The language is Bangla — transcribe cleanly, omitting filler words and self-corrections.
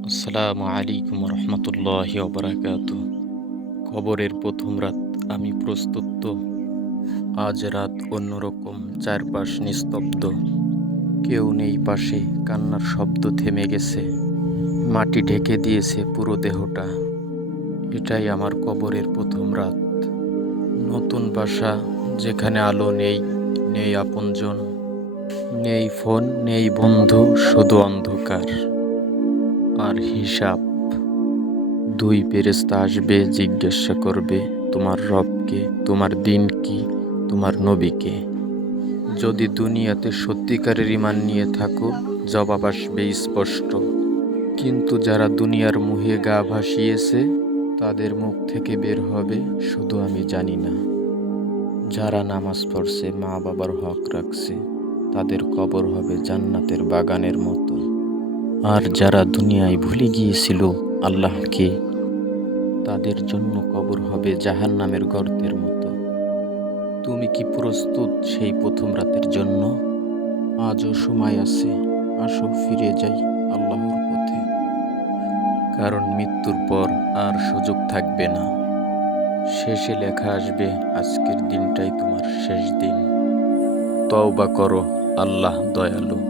আসসালামু আলাইকুম রহমতুল্লাহি ওবরাকাতু। খবরের প্রথম রাত, আমি প্রস্তুত তো। আজ রাত অন্যরকম, চারপাশ নিস্তব্ধ, কেউ নেই পাশে। কান্নার শব্দ থেমে গেছে, মাটি ঢেকে দিয়েছে পুরো দেহটা। এটাই আমার কবরের প্রথম রাত। নতুন বাসা, যেখানে আলো নেই, নেই আপনজন, নেই ফোন, নেই বন্ধু, শুধু অন্ধকার আর হিসাব। দুই ফেরেশতা আসবে, জিজ্ঞাসা করবে তোমার রবকে, তোমার দিন কি, তোমার নবীকে। যদি দুনিয়াতে সত্যিকারের ঈমান নিয়ে থাকো, জবাব আসবে স্পষ্ট। কিন্তু যারা দুনিয়ার মোহে গা ভাসিয়েছে, তাদের মুখ থেকে বের হবে শুধু আমি জানি না। যারা নামাজ পড়ছে, মা বাবার হক রাখছে, তাদের কবর হবে জান্নাতের বাগানের মতো। আর যারা দুনিয়ায় ভুলে গিয়েছিল আল্লাহকে, তাদের জন্য কবর হবে জাহান্নামের গর্তের মতো। তুমি কি প্রস্তুত সেই প্রথম রাতের জন্য? আজও সময় আছে, আসো ফিরে যাই আল্লাহর পথে। কারণ মৃত্যুর পর আর সুযোগ থাকবে না। শেষে লেখা আসবে, আজকের দিনটাই তোমার শেষ দিন। তওবা করো, আল্লাহ দয়ালু।